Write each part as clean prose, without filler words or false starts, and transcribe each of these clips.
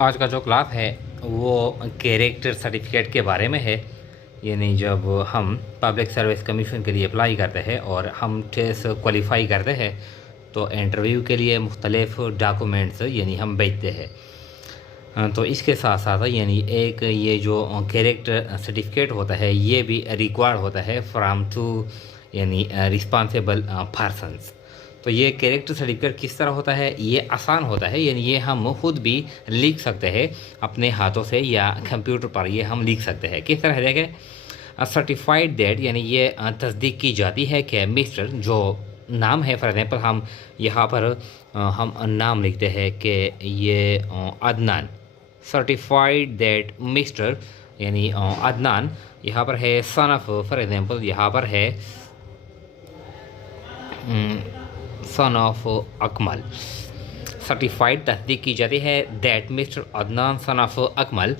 आज का जो क्लास है वो कैरेक्टर सर्टिफिकेट के बारे में है। यानी जब हम पब्लिक सर्विस कमीशन के लिए अप्लाई करते हैं और हम टेस्ट क्वालिफाई करते हैं तो इंटरव्यू के लिए मुख्तलिफ़ डॉक्यूमेंट्स यानी हम भेजते हैं। तो इसके साथ साथ यानी एक ये जो कैरेक्टर सर्टिफिकेट होता है ये भी रिक्वायर्ड होता है फ्राम टू यानी रिस्पॉन्सिबल पर्सनस। तो ये कैरेक्टर सर्टिफिकेट किस तरह होता है, ये आसान होता है। यानी ये हम खुद भी लिख सकते हैं अपने हाथों से या कंप्यूटर पर ये हम लिख सकते हैं। किस तरह देखें, सर्टिफाइड दैट यानी ये तस्दीक की जाती है कि मिस्टर जो नाम है, फॉर एग्जांपल हम यहाँ पर हम नाम लिखते हैं कि ये अदनान। सर्टिफाइड दैट मिस्टर यानी अदनान यहाँ पर है सन ऑफ, फॉर एग्जांपल यहाँ पर है सन ऑफ अकमल। सर्टिफाइड तस्दीक की जाती है that mister Adnan son of Akmal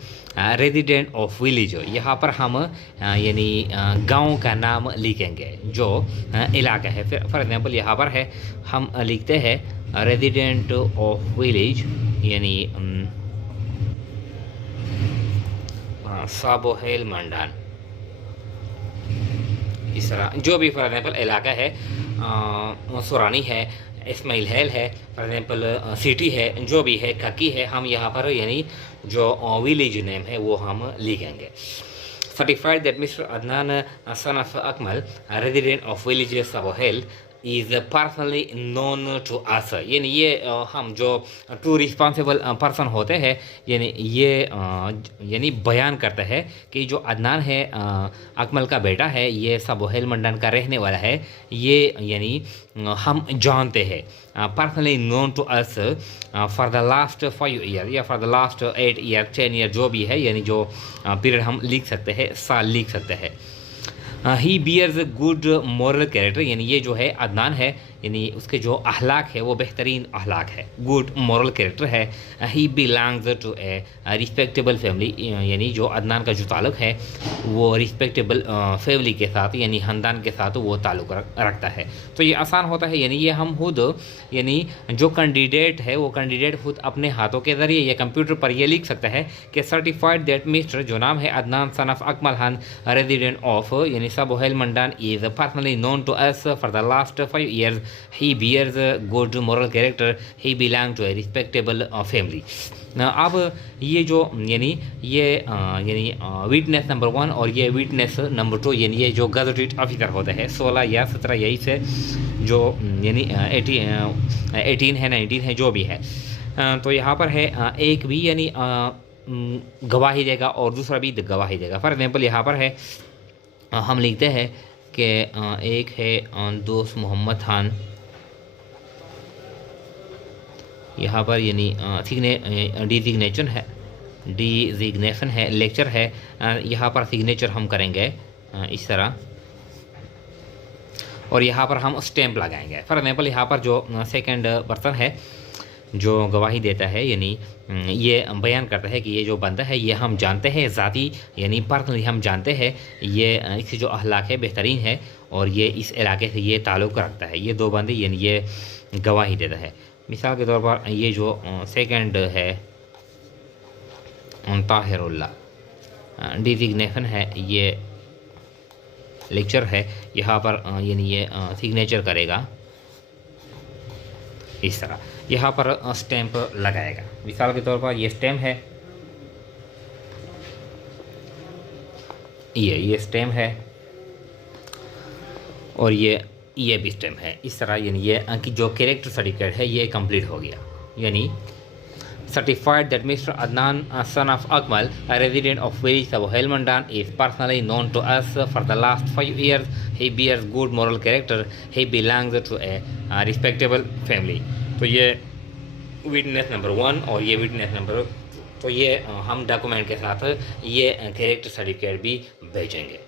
resident of village. यहाँ पर हम यानी गांव का नाम लिखेंगे जो इलाका है। फिर फॉर एग्जांपल यहाँ पर है हम लिखते हैं रेजिडेंट ऑफ विलेज यानी साबोहेल मंडान। इस तरह जो भी फॉर एग्जांपल इलाका है, सुरानी है, इस्माइल हेल है, फॉर एग्जांपल सिटी है, जो भी है, खकी है, हम यहाँ पर यानी जो विलेज नेम है वो हम लिखेंगे। Certified that mister Adnan son of Akmal resident of village Sabohel is personally known to us. यानी ये हम जो टू रिस्पॉन्सिबल पर्सन होते हैं यानी ये यानी बयान करता है कि जो अदनान है अकमल का बेटा है, ये साबोहेल मंडन का रहने वाला है, ये यानी हम जानते हैं personally known to us for the last 5 year या for the last 8 year 10 year जो भी है, यानी जो पीरियड हम लिख सकते हैं, साल लिख सकते हैं। ही बियर्स गुड मॉरल कैरेक्टर यानी ये जो है अदनान है यानी उसके जो अखलाक है वो बेहतरीन अखलाक है, गुड मॉरल कैरेक्टर है। He belongs to a respectable family यानी जो अदनान का जो ताल्लुक़ है वो रिस्पेक्टेबल फैमिली के साथ यानी ख़ानदान के साथ वो ताल्लुक़ रखता है। तो ये आसान होता है। यानी ये हम खुद यानी जो कैंडिडेट है वो कैंडिडेट खुद अपने हाथों के ज़रिए या कंप्यूटर पर ये लिख सकता है कि सर्टिफाइड दैट मिस्टर जो नाम है Adnan son of Akmal Khan resident of यानी Sabohel Mandan is personally known to us for the last 5 years. He bears a good moral character. He belongs to a respectable family. अब ये जो यानी ये यानी विटनेस नंबर 1 और ये विटनेस नंबर 2 यानी ये जो गजटेड ऑफिसर होता है 16 या 17 यही से जो यानी 18 है 19 है जो भी है, तो यहाँ पर है एक भी यानी गवाही देगा और दूसरा भी गवाही देगा। फॉर एग्जांपल यहाँ पर है हम लिखते हैं कि एक है दोस्त मोहम्मद खान, यहाँ पर यानी डिजिग्नेशन है लेक्चर है, यहाँ पर सिग्नेचर हम करेंगे इस तरह और यहाँ पर हम स्टैंप लगाएंगे। फॉर एग्जांपल यहाँ पर जो सेकंड पर्सन है जो गवाही देता है यानी ये बयान करता है कि ये जो बंदा है ये हम जानते हैं ज़ाती यानी पर्सनली हम जानते हैं ये इसकी जो अखलाक है बेहतरीन है और ये इस इलाके से ये ताल्लुक़ रखता है। ये दो बंदे यानी ये गवाही देता है। मिसाल के तौर पर ये जो सेकंड है ताहिरुल्लाह, डिजिग्नेशन है, ये लेक्चर है, यहाँ पर यानी ये सिग्नेचर करेगा इस तरह, यहाँ पर स्टैंप लगाएगा। मिसाल के तौर पर ये स्टैम्प है, ये स्टैम्प है और ये भी स्टैम्प है। इस तरह यानी ये कि जो कैरेक्टर सर्टिफिकेट है ये कंप्लीट हो गया। यानी certified that mister Adnan son of Akmal resident of village Sabohel Mandan is personally known to us for the last 5 years. He bears good moral character. He belongs to a respectable family. तो ये witness number 1 और ये witness number, तो ये हम document के साथ ये कैरेक्टर सर्टिफिकेट भी भेजेंगे।